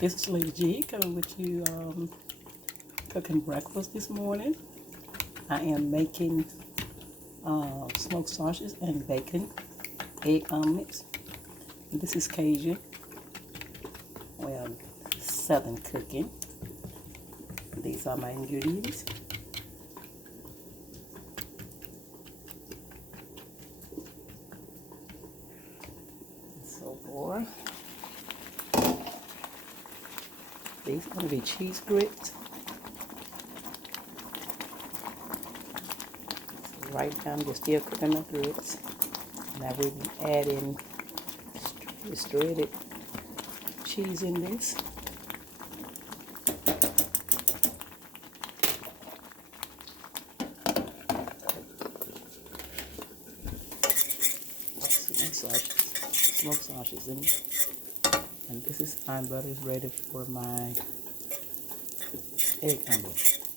This is Lady G coming with you cooking breakfast this morning. I am making smoked sausages and bacon egg omelets. And this is Cajun, well, Southern cooking. These are my ingredients. So for these are going to be cheese grits. So right now I'm just still cooking the grits. And I will be adding shredded cheese in this. Smoked sausages in it. And this is my butter is ready for my egg omelet.